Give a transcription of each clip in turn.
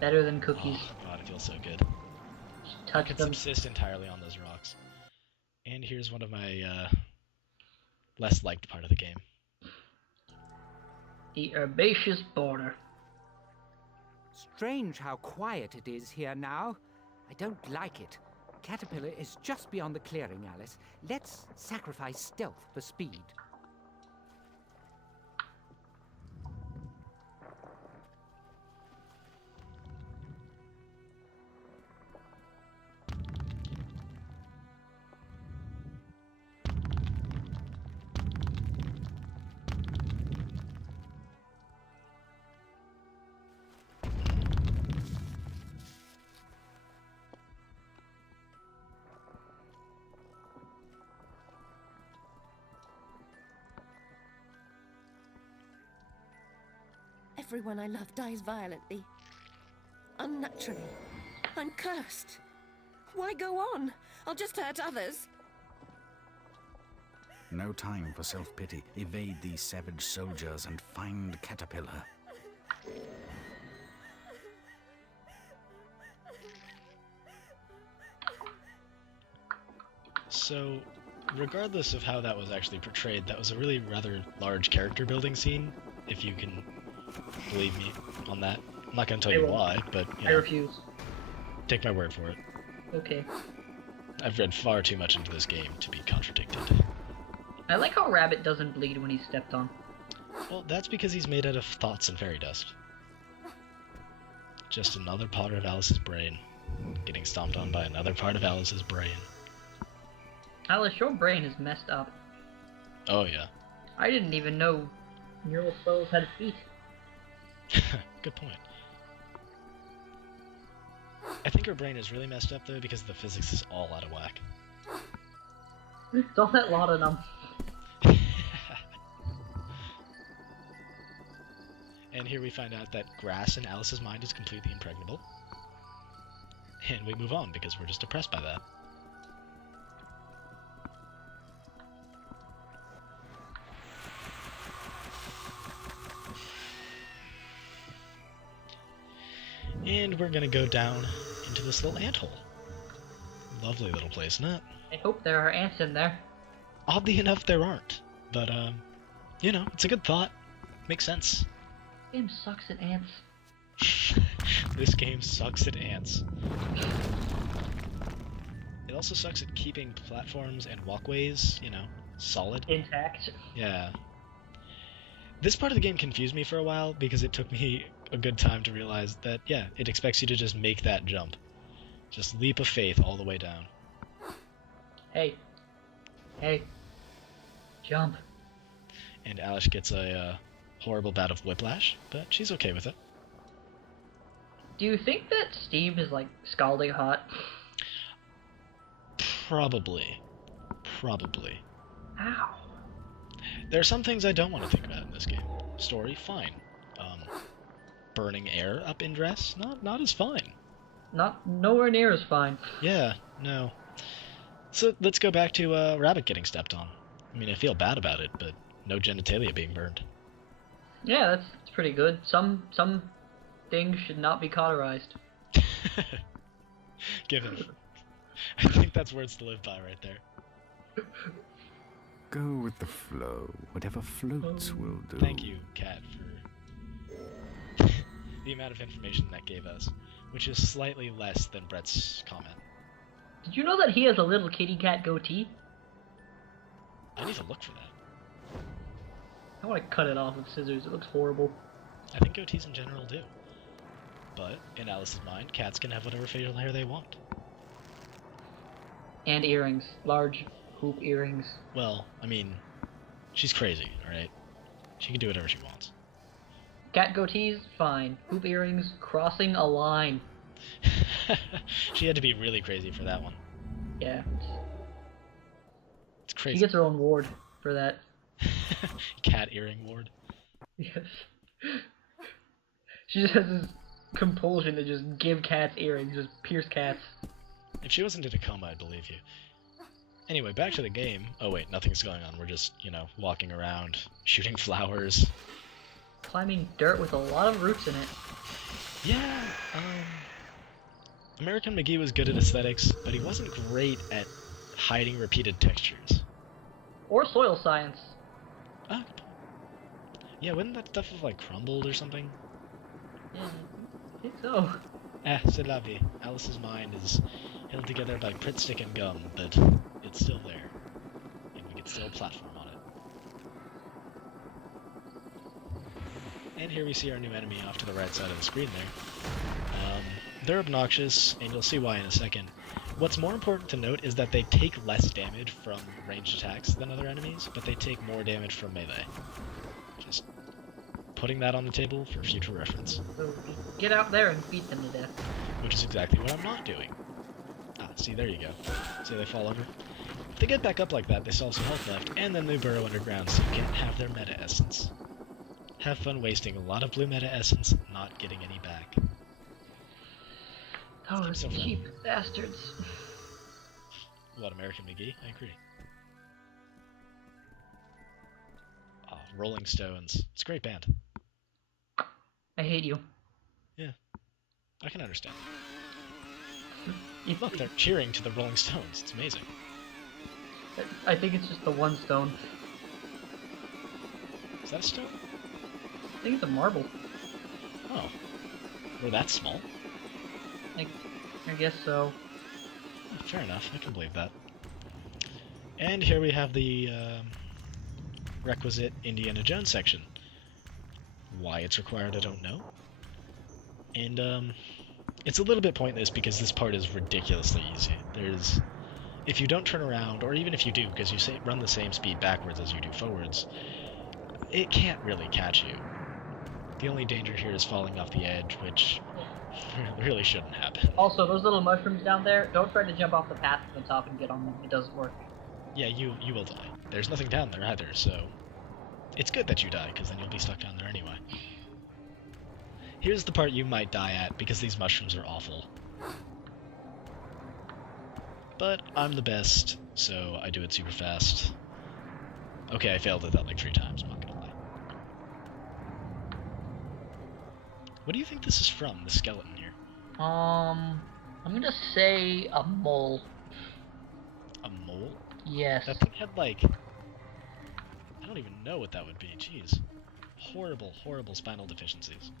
Better than cookies. Oh god, it feels so good. I Touch can them. subsist entirely on those rocks. And here's one of my less liked part of the game. The herbaceous border. Strange how quiet it is here now. I don't like it. Caterpillar is just beyond the clearing, Alice. Let's sacrifice stealth for speed. Everyone I love dies violently. Unnaturally. I'm cursed. Why go on? I'll just hurt others. No time for self-pity. Evade these savage soldiers and find Caterpillar. So, regardless of how that was actually portrayed, that was a really rather large character building scene, if you can believe me on that. I'm not going to tell you why, but I refuse. Take my word for it. Okay. I've read far too much into this game to be contradicted. I like how Rabbit doesn't bleed when he's stepped on. Well, that's because he's made out of thoughts and fairy dust. Just another part of Alice's brain, getting stomped on by another part of Alice's brain. Alice, your brain is messed up. Oh yeah. I didn't even know neural cells had feet. Good point. I think her brain is really messed up though because the physics is all out of whack. It's all that laudanum. And here we find out that grass in Alice's mind is completely impregnable. And we move on because we're just depressed by that. And we're gonna go down into this little anthole. Lovely little place, isn't it? I hope there are ants in there. Oddly enough, there aren't. But, you know, it's a good thought. Makes sense. Game sucks at ants. This game sucks at ants. It also sucks at keeping platforms and walkways, you know, solid. Intact. Yeah. This part of the game confused me for a while because it took me a good time to realize that, yeah, it expects you to just make that jump. Just leap of faith all the way down. Hey. Hey. Jump. And Alice gets a horrible bout of whiplash, but she's okay with it. Do you think that steam is, like, scalding hot? Probably. Probably. Ow. There are some things I don't want to think about in this game. Story, fine. Burning air up in dress, not as fine. Nowhere near as fine. Yeah, no. So let's go back to Rabbit getting stepped on. I mean, I feel bad about it, but no genitalia being burned. Yeah, that's pretty good. Some things should not be cauterized. Given. I think that's words to live by right there. Go with the flow. Whatever floats will do. Thank you, Kat, for the amount of information that gave us, which is slightly less than Brett's comment. Did you know that he has a little kitty cat goatee? I need to look for that. I want to cut it off with scissors. It looks horrible. I think goatees in general do. But, in Alice's mind, cats can have whatever facial hair they want. And earrings. Large hoop earrings. Well, I mean, she's crazy, alright? She can do whatever she wants. Cat goatees, fine. Hoop earrings, crossing a line. She had to be really crazy for that one. Yeah. It's crazy. She gets her own ward for that. Cat earring ward. Yes. She just has this compulsion to just give cats earrings, just pierce cats. If she wasn't in a coma, I'd believe you. Anyway, back to the game. Oh wait, nothing's going on. We're just, you know, walking around, shooting flowers. Climbing dirt with a lot of roots in it. Yeah, American Mcgee was good at aesthetics, but he wasn't great at hiding repeated textures. Or soil science. Ah, yeah, wouldn't that stuff have, like, crumbled or something? Yeah, I think so. C'est la vie. Alice's mind is held together by Pritt stick and gum, but it's still there. And we can still platform on it. And here we see our new enemy off to the right side of the screen there. They're obnoxious, and you'll see why in a second. What's more important to note is that they take less damage from ranged attacks than other enemies, but they take more damage from melee. Just putting that on the table for future reference. So get out there and beat them to death. Which is exactly what I'm not doing. Ah, see, there you go. See, they fall over. If they get back up like that, they still have some health left, and then they burrow underground so you can have their meta essence. Have fun wasting a lot of blue meta essence, not getting any back. Those So cheap bastards. What, American Mcgee? I agree. Ah, Rolling Stones. It's a great band. I hate you. I can understand. If- Look, they're cheering to the Rolling Stones. It's amazing. I think it's just the one stone. Is that a stone? I think it's a marble. Oh. We're that small? I guess so. Fair enough, I can believe that. And here we have the requisite Indiana Jones section. Why it's required, I don't know. And it's a little bit pointless because this part is ridiculously easy. If you don't turn around, or even if you do, because you run the same speed backwards as you do forwards, it can't really catch you. The only danger here is falling off the edge, which really shouldn't happen. Also, those little mushrooms down there, don't try to jump off the path from the top and get on them. It doesn't work. Yeah, you will die. There's nothing down there either, so it's good that you die, because then you'll be stuck down there anyway. Here's the part you might die at, because these mushrooms are awful. But I'm the best, so I do it super fast. Okay, I failed at that like 3 times, I'm not gonna lie. What do you think this is from, the skeleton here? I'm gonna say a mole. A mole? Yes. That thing had like... I don't even know what that would be, jeez. Horrible, horrible spinal deficiencies.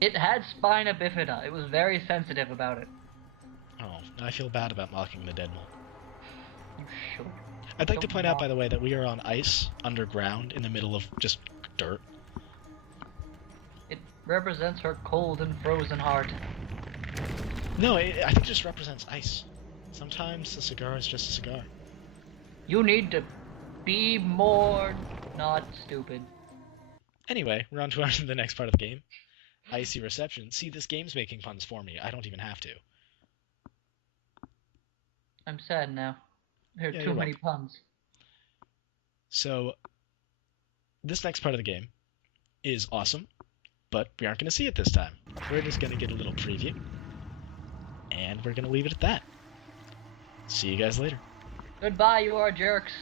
It had spina bifida. It was very sensitive about it. Oh, now I feel bad about mocking the dead mole. You should. I'd like to Don't point out, mock. by the way, that we are on ice, underground, in the middle of just dirt. It represents her cold and frozen heart. No, I think it just represents ice. Sometimes a cigar is just a cigar. You need to be more not stupid. Anyway, we're on to the next part of the game. Icy reception. See, this game's making puns for me. I don't even have to. I'm sad now. There are Yeah, too you're many puns. So, this next part of the game is awesome, but we aren't going to see it this time. We're just going to get a little preview, and we're going to leave it at that. See you guys later. Goodbye, you are jerks.